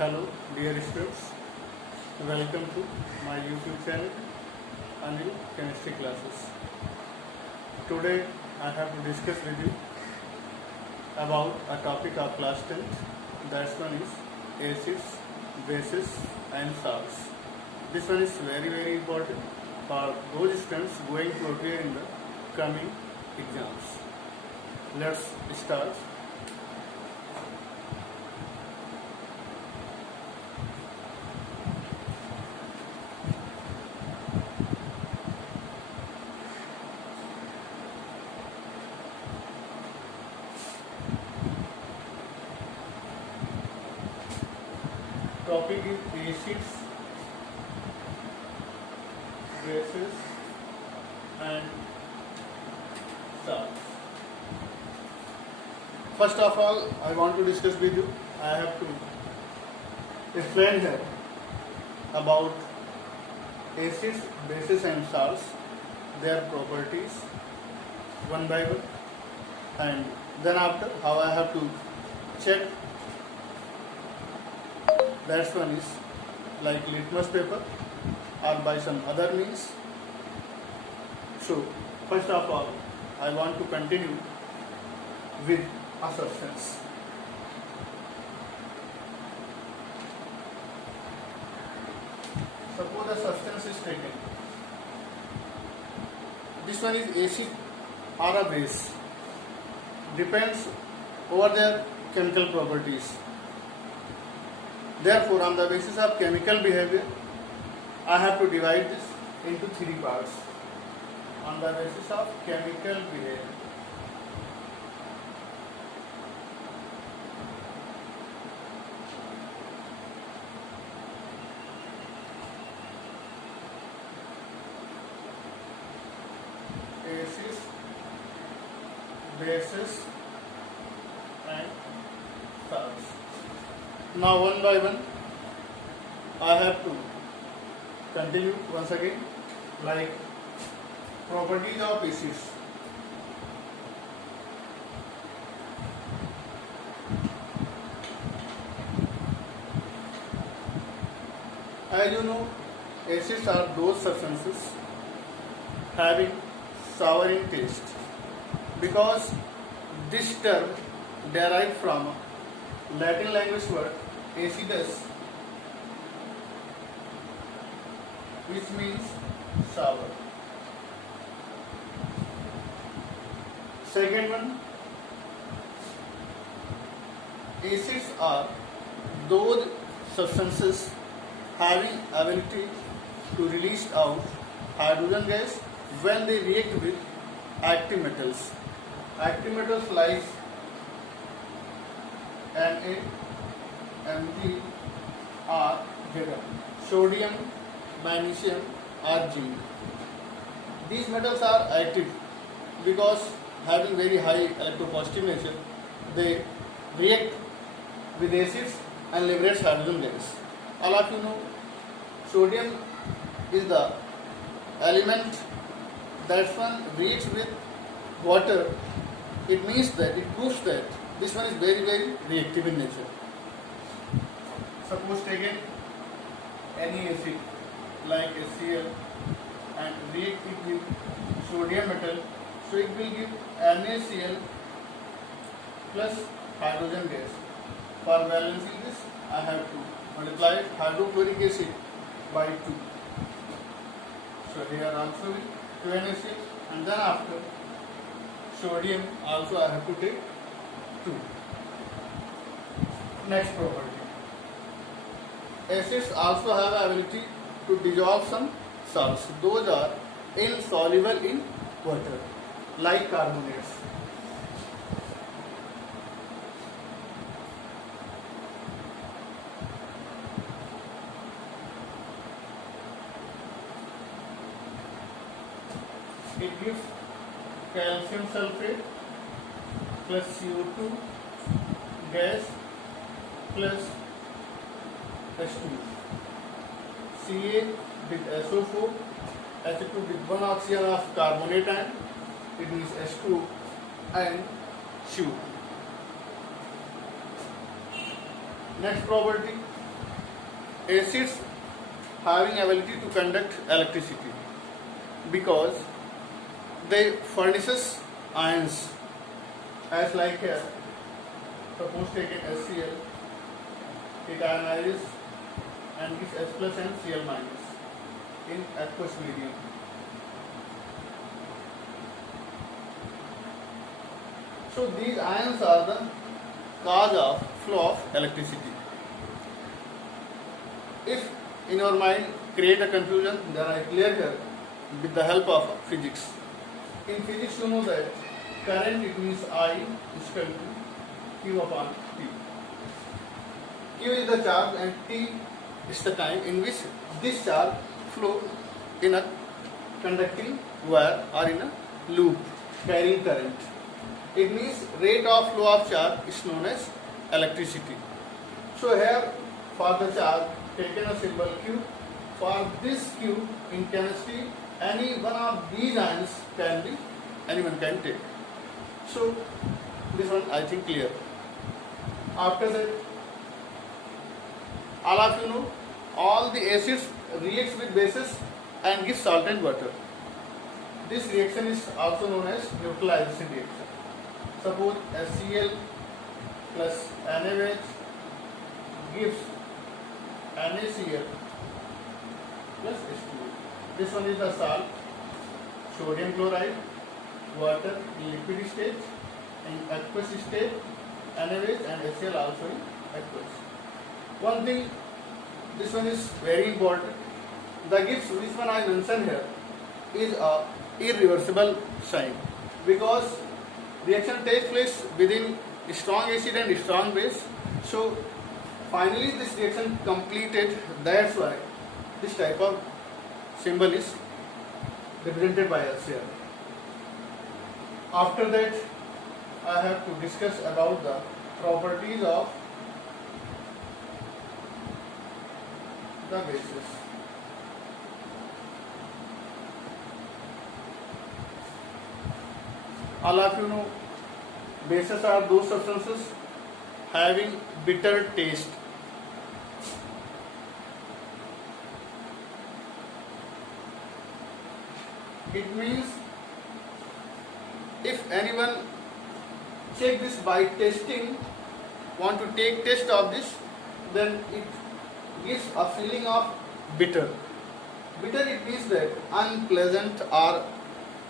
Hello, dear students. Welcome to my YouTube channel, Anil Chemistry Classes. Today, I have to discuss with you about a topic of class 10th. That one is acids, bases, and salts. This one is very important for those students going to appear in the coming exams. Let's start. Topic is acids, bases, and salts. First of all, I want to discuss with you. I have to explain here about acids, bases, and salts, their properties, one by one, and then after how I have to check. That one is like litmus paper or by some other means. So, first of all, I want to continue with a substance. Suppose a substance is taken. This one is acid or a base. Depends over their chemical properties. Therefore, on the basis of chemical behavior, I have to divide this into three parts. On the basis of chemical behavior. Acids, bases, and salts. Now one by one I have to continue once again, like properties of acids. As you know, acids are those substances having sour in taste, because this term derived from Latin language word acidus, which means sour. Second one, acids are those substances having ability to release out hydrogen gas when they react with active metals. Active metals like Na, Mg, or Zn, sodium, magnesium, or zinc. These metals are active because having very high electropositive nature, they react with acids and liberates hydrogen gas. All of you know, sodium is the element that one reacts with water. It means that it proves that this one is very reactive in nature. Suppose taken any acid like HCl and react it with sodium metal, so it will give NaCl plus hydrogen gas. For balancing this, I have to multiply hydrochloric acid by 2. So here also will 2 NaCl, and then after sodium also I have to take 2. Next property. Acids also have ability to dissolve some salts. Those are insoluble in water, like carbonates. It gives calcium sulfate plus CO2 gas plus H2. Ca with SO4, H2 with one oxygen of carbonate ion, it means H2 and Cu. Next property, acids having ability to conduct electricity because they furnishes ions, as like here. Suppose take an HCl, it ionizes and gives H plus and Cl minus in aqueous medium. So these ions are the cause of flow of electricity. If in your mind create a confusion, then I clear here with the help of physics. In physics you know that current, it means I is equal to Q upon T. Q is the charge and T is the time in which this charge flow in a conducting wire or in a loop carrying current. It means rate of flow of charge is known as electricity. So here for the charge taken a symbol Q. For this Q in chemistry, any one of these ions can be, anyone can take. So this one I think clear. After that, all of you know, all the acids reacts with bases and gives salt and water. This reaction is also known as neutralization reaction. Suppose HCl plus NaOH gives NaCl plus H2O. This one is the salt, sodium chloride, water in liquid state, in aqueous state, NaOH and HCl also in aqueous. One thing, this one is very important. The Gibbs, which one I mentioned here, is a irreversible sign because reaction takes place within strong acid and strong base. So finally this reaction completed. That's why this type of symbol is represented by us here. After that, I have to discuss about the properties of the bases. All of you know, bases are those substances having bitter taste. It means if anyone check this by testing, want to take test of this, then it gives a feeling of bitter. Bitter, it means that unpleasant or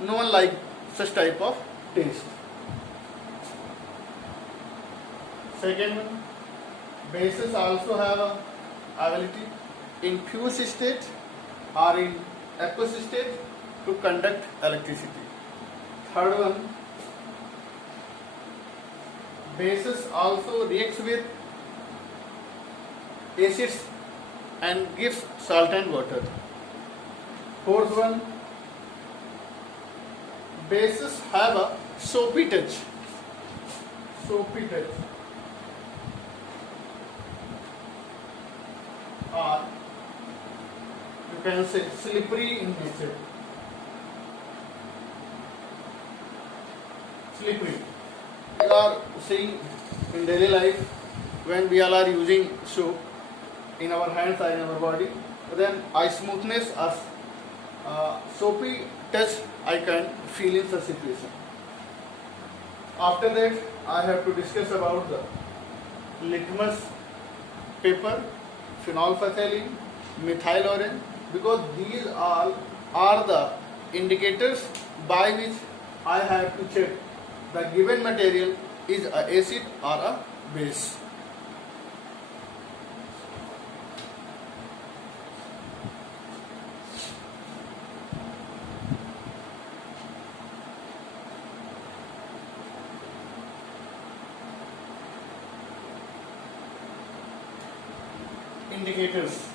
no one like such type of taste. Second one, bases also have a ability in fused state or in aqueous state to conduct electricity. Third one, bases also reacts with acids and gives salt and water. Fourth one, bases have a soapy touch. Soapy touch. Or you can say slippery in nature. Slippery. We are seeing in daily life when we all are using soap in our hands or in our body, then a smoothness or soapy touch I can feel in such situation. After that, I have to discuss about the litmus paper, phenolphthalein, methyl orange, because these all are the indicators by which I have to check the given material is a acid or a base. Indicators.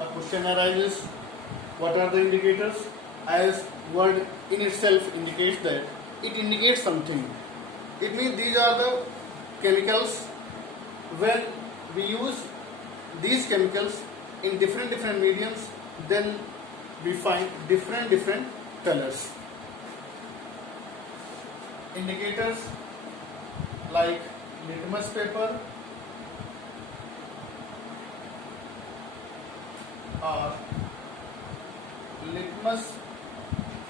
A question arises, what are the indicators? As word in itself indicates that it indicates something. It means these are the chemicals. When we use these chemicals in different mediums, then we find different colors. Indicators like litmus paper or litmus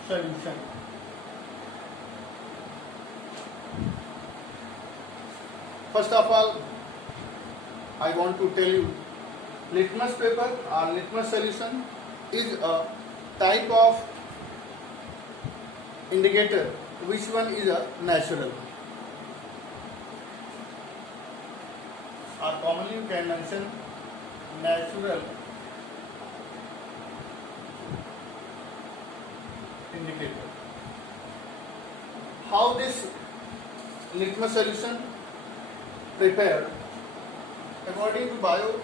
solution. First of all, I want to tell you, litmus paper or litmus solution is a type of indicator which one is a natural, or commonly you can mention natural indicator. How this litmus solution prepared? According to bio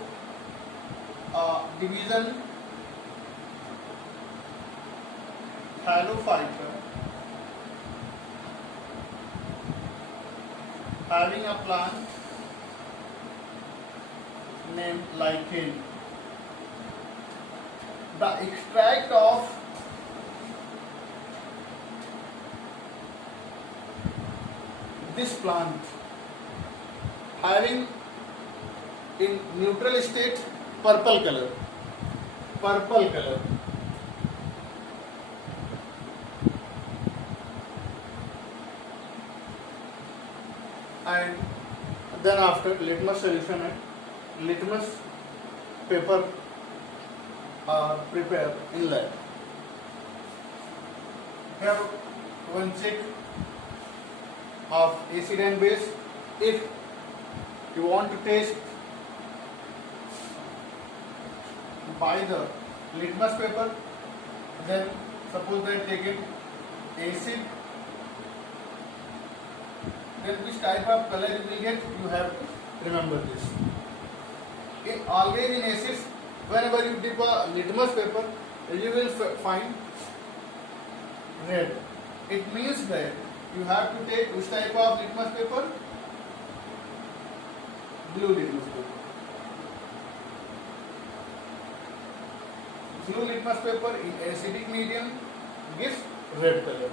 division, halophyte having a plant named lichen. The extract of this plant having in neutral state purple color, and then after litmus solution and litmus paper are prepared in lab. Have one check of acid and base. If you want to taste by the litmus paper, then suppose that taken acid, then which type of color you will get, you have to remember this. Always in acids, whenever you dip a litmus paper, you will find red. It means that you have to take which type of litmus paper? Blue litmus paper. Blue litmus paper in acidic medium gives red color.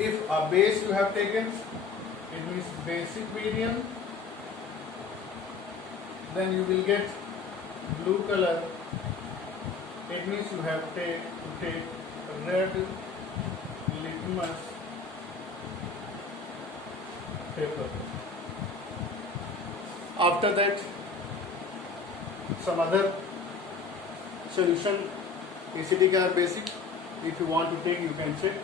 If a base you have taken, it means basic medium, then you will get blue color. It means you have to take red litmus paper. After that, some other solution, acidic or basic, if you want to take, you can check.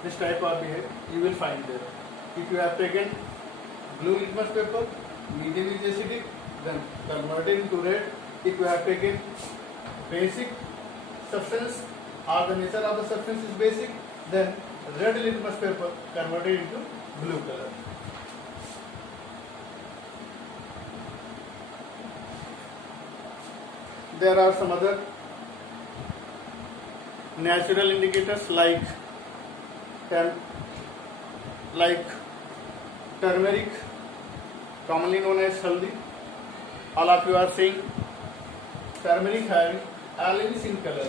This type of behavior you will find there. If you have taken blue litmus paper, medium is acidic, then convert it into red. If you have taken basic substance or the nature of the substance is basic, then red litmus paper converted into blue color. There are some other natural indicators like turmeric, commonly known as haldi. All of you are seeing turmeric having olive in color.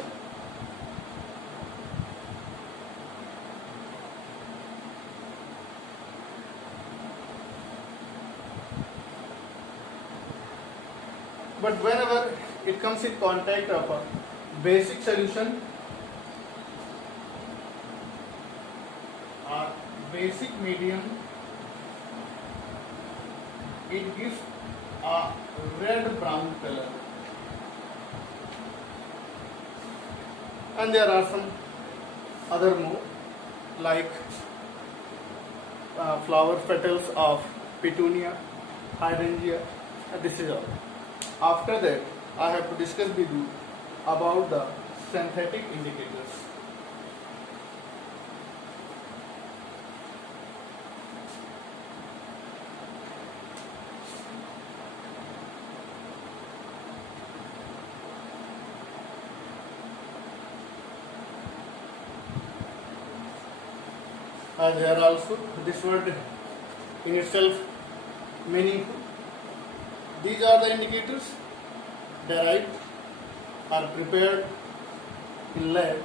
But whenever it comes in contact of a basic solution or basic medium, it gives a red brown color. And there are some other more like flower petals of petunia, hydrangea. This is all. After that, I have to discuss with you about the synthetic indicators. as here also. This word in itself meaningful. These are the indicators derived or prepared in lab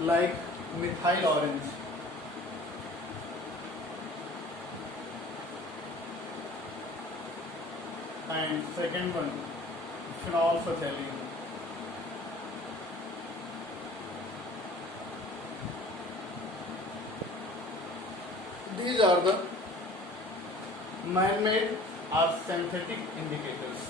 like methyl orange. And second one, phenol phthalate. These are the man-made or synthetic indicators.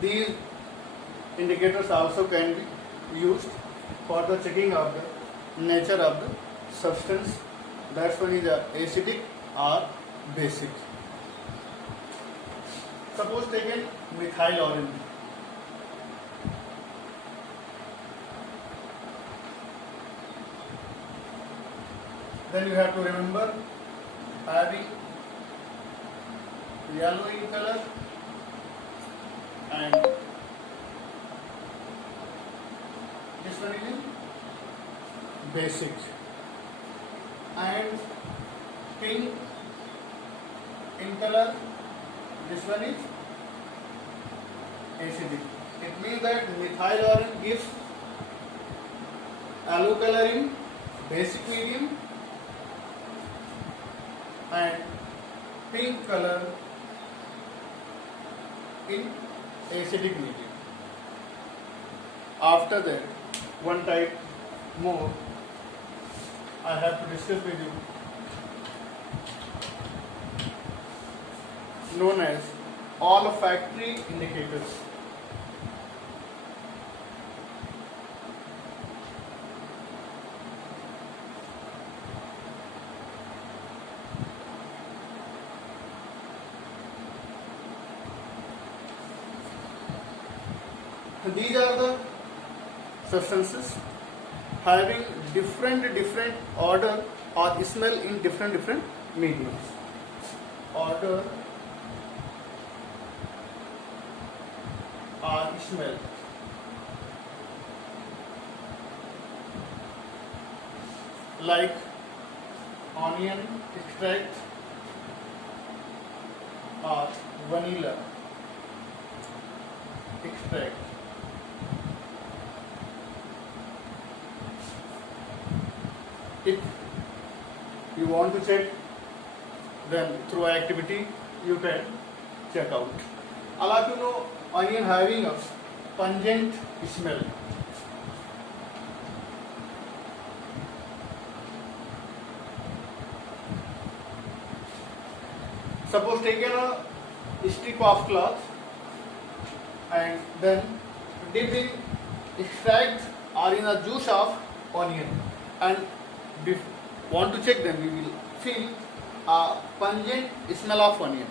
These indicators also can be used for the checking of the nature of the substance. That one is acidic or basic. Suppose taken methyl orange. Then you have to remember having yellow in color and this one is basic and pink in color, this one is acidic. It means that methyl orange gives yellow color in basic medium and pink color in acidic medium. After that, one type more I have to discuss with you, known as olfactory indicators. These are the substances having different odor or smell in different mediums. Odor or smell. Like onion extract or vanilla extract. If you want to check, then through activity you can check out. I'll have to know onion having a pungent smell. Suppose taken a strip of cloth and then dip in extract or in a juice of onion and want to check, then we will feel a pungent smell of onion.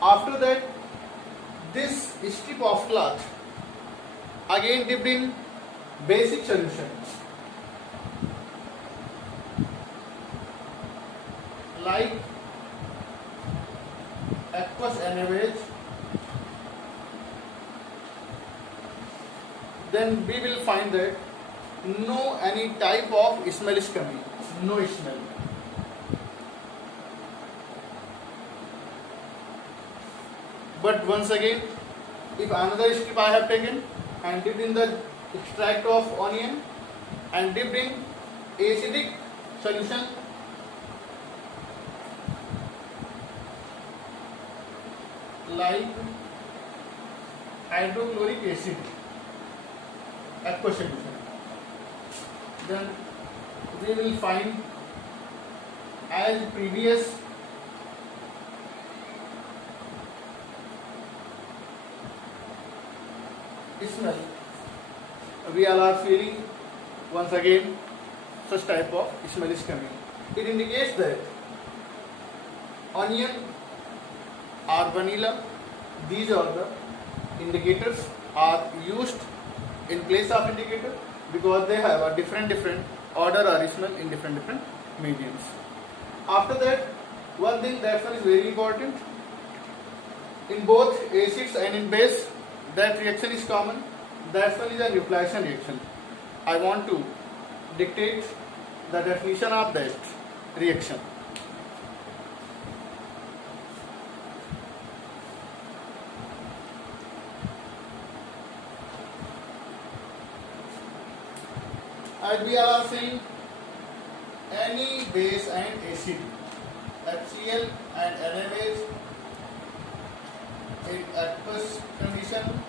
After that, this strip of cloth again dipped in basic solution like aqueous NaOH, then we will find that no any type of smell is coming, no smell. But once again, if another strip I have taken and dipped in the extract of onion and dipped in acidic solution like hydrochloric acid, aqueous solution, then we will find as previous smell, we all are feeling once again such type of smell is coming. It indicates that onion or vanilla, these are the indicators are used in place of indicator because they have a different odor or smell in different mediums. After that, one thing that one is very important, in both acids and in base that reaction is common. That one is a nucleation reaction. I want to dictate the definition of that reaction. As we are saying, any base and acid, HCl and NaBase, in aqueous condition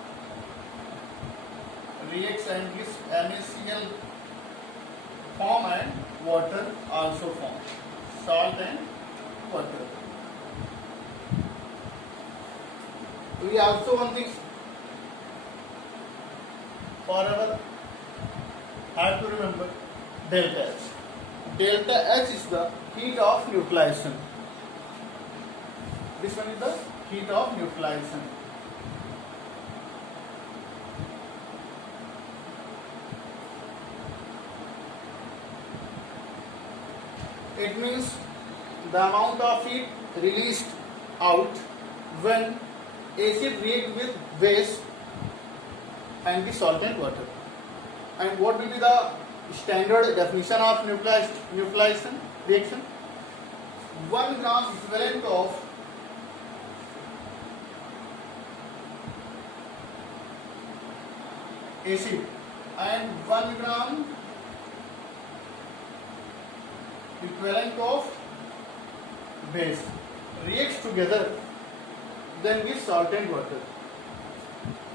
reacts and gives NaCl form and water also form, salt and water. We also one thing forever have to remember, delta H. Delta H is the heat of nucleation. This one is the heat of nucleation. It means the amount of heat released out when acid react with base and the solvent water. And what will be the standard definition of nucleation reaction? 1 gram equivalent of acid and 1 gram equivalent of base reacts together, then gives solvent water.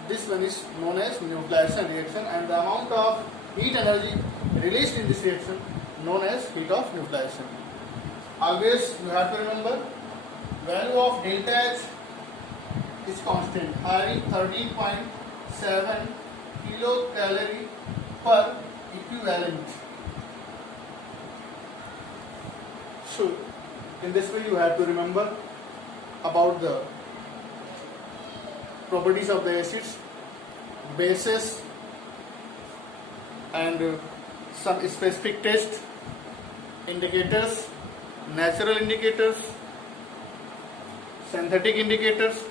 This one is known as nucleation reaction, and the amount of heat energy released in this reaction known as heat of nucleation. Always you have to remember, value of delta H is constant, having 13.7 kilocalorie per equivalent. So in this way you have to remember about the properties of the acids, bases, and some specific test indicators, natural indicators, synthetic indicators,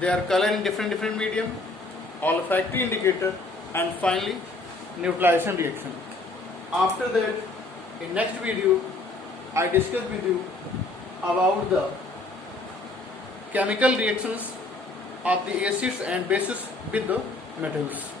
their color in different medium, olfactory indicator, and finally nucleation reaction. After that, in next video I discuss with you about the chemical reactions of the acids and bases with the metals.